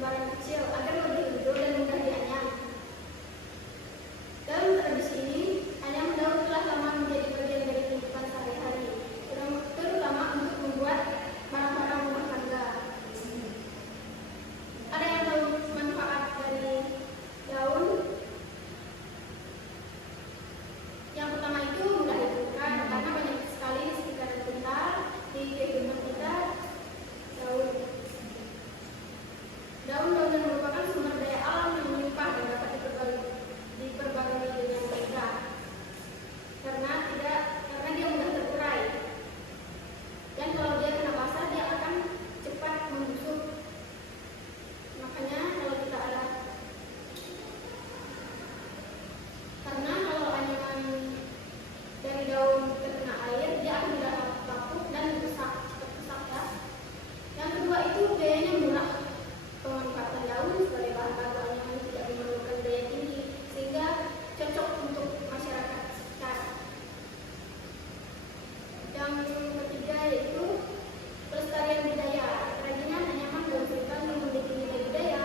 lembaran kecil agar lebih lucu dan mudah dianyam. Dalam tradisi ini, anyam daun telah lama menjadi bagian dari kehidupan sehari-hari, terutama untuk membuat barang-barang rumah tangga. Ada yang tahu manfaat dari daun? Yang pertama itu mudah ditemukan karena banyak sekali di sekitar kita, di kehidupan kita. Daun-daunan merupakan sumber daya alam yang melimpah dan dapat diperbarui dengan mudah karena dia mudah terurai, dan kalau dia kena basah dia akan cepat membusuk. Makanya kalau anyaman dari daun terkena air, dia akan mudah lapuk dan cepat rusak ya. Yang kedua itu biayanya murah. Pemanfaatan daun sebagai bahan baku anyaman tidak memerlukan biaya tinggi sehingga cocok untuk masyarakat sekitar. Yang ketiga yaitu pelestarian budaya. Kerajinan anyaman daun serikan memiliki nilai budaya,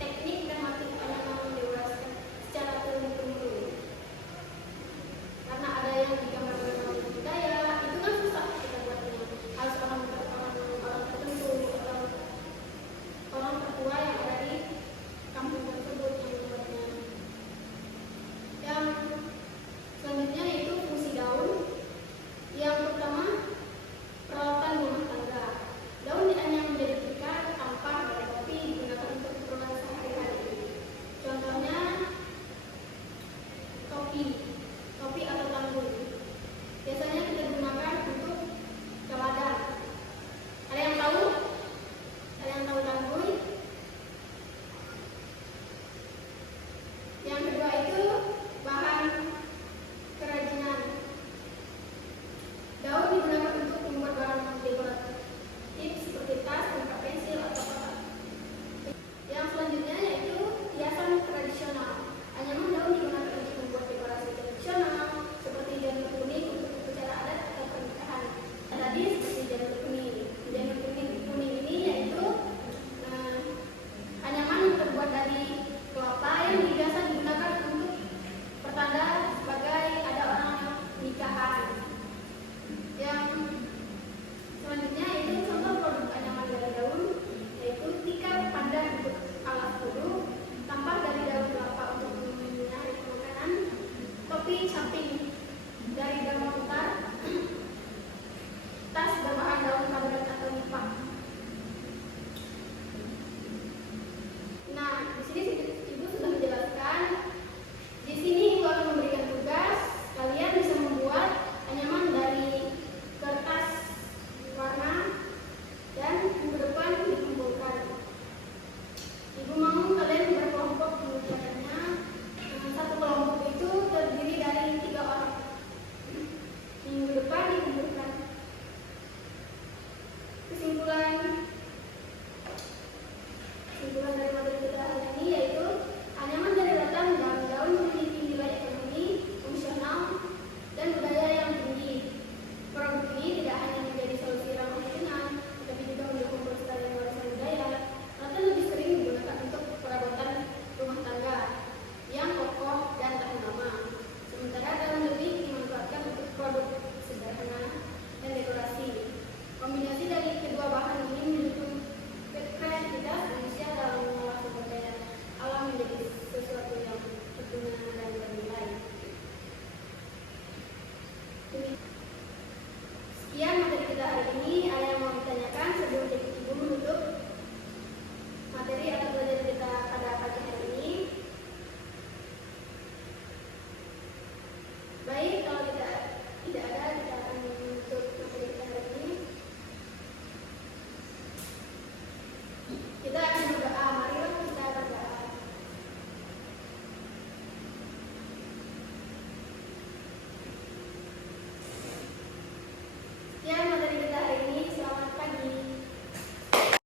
teknik dan motif anyaman yang diwariskan secara turun-temurun. Karena ada yang digambar dengan motif budaya, itu kan susah kita buatnya. Harus orang tertentu atau orang tertua yang ada di kampung tersebut yang membuatnya. Yang selanjutnya yaitu fungsi daun. Yang pertama, peralatan rumah tangga. Daun dianyam menjadi tikar, tampah, dan kopi digunakan untuk keperluan sehari-hari. Contohnya topi atau tanggul. Biasanya kita gunakan untuk teladan. Ada yang tahu? Tanggul? Yang kedua itu bahan kerajinan. Daun digunakan untuk membuat barang dekoratif seperti tas, tempat pensil, atau kotak. Yang selanjutnya yaitu hiasan tradisional. Anyaman daun digunakan untuk membuat dekorasi tradisional seperti janur kuning untuk upacara adat atau pernikahan. Tadi seperti janur kuning. Janur kuning ini yaitu anyaman yang terbuat dari kelapa yang biasa digunakan untuk pertanda sebagai ada orang nikahan. Yang selanjutnya yaitu contoh produk anyaman dari daun yaitu tikar pandan untuk alas wudhu, tampah dari daun kelapa untuk menyaring makanan, topi samping dari daun lontar, tas berbahan daun kabaret atau nipah. Nah, di sini Ibu sudah menjelaskan. Di sini Ibu akan memberikan tugas, kalian bisa membuat anyaman dari kertas warna dan minggu depan dikumpulkan. Ibu mau kalian berkelompok mengerjakannya. Satu kelompok itu terdiri dari 3 orang. Minggu depan dikumpulkan. Kesimpulan dari materi kita hari ini yaitu anyaman dari rotan dan daun memiliki nilai ekonomi, fungsional, dan budaya yang tinggi. Produk ini tidak hanya menjadi solusi ramah lingkungan, tapi juga mendukung pelestarian warisan budaya. Rotan lebih sering digunakan untuk perabotan rumah tangga yang kokoh dan tahan lama. Sementara daun lebih dimanfaatkan untuk produk sederhana dan dekorasi. Kombinasi dari kedua bahan ini mendukung kreativitas manusia dalam mengolah sumber daya alam menjadi sesuatu yang berguna dan bernilai. Sekian materi kita hari ini. Ada yang mau ditanyakan sebelum Ibu menutup materi atau pelajaran kita pada pagi hari ini? Baik, kalau tidak ada, kita akan menutup materi kita hari ini. Kita